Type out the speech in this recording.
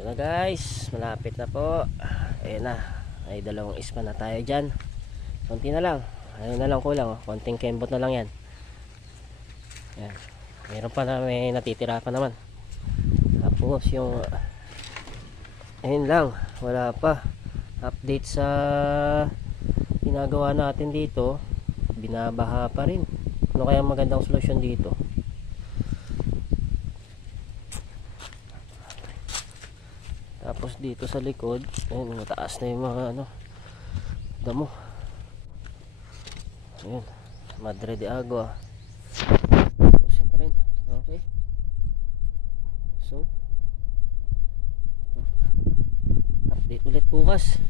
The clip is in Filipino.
Ito na guys, malapit na po. Ayun na, ay dalawang ispa na tayo dyan. Konti na lang, ayun na lang kulang, konting kembot na lang yan. Yan. Meron pa na, may natitira pa naman. Tapos yung ayun lang, wala pa update sa ginagawa natin dito. Binabaha pa rin. Ano kaya magandang solusyon dito? Tapos dito sa likod, ayun, mataas na yung mga ano, damo. Ayun, Madre de Agua. Tapos pa rin. Okay. So, update ulit bukas.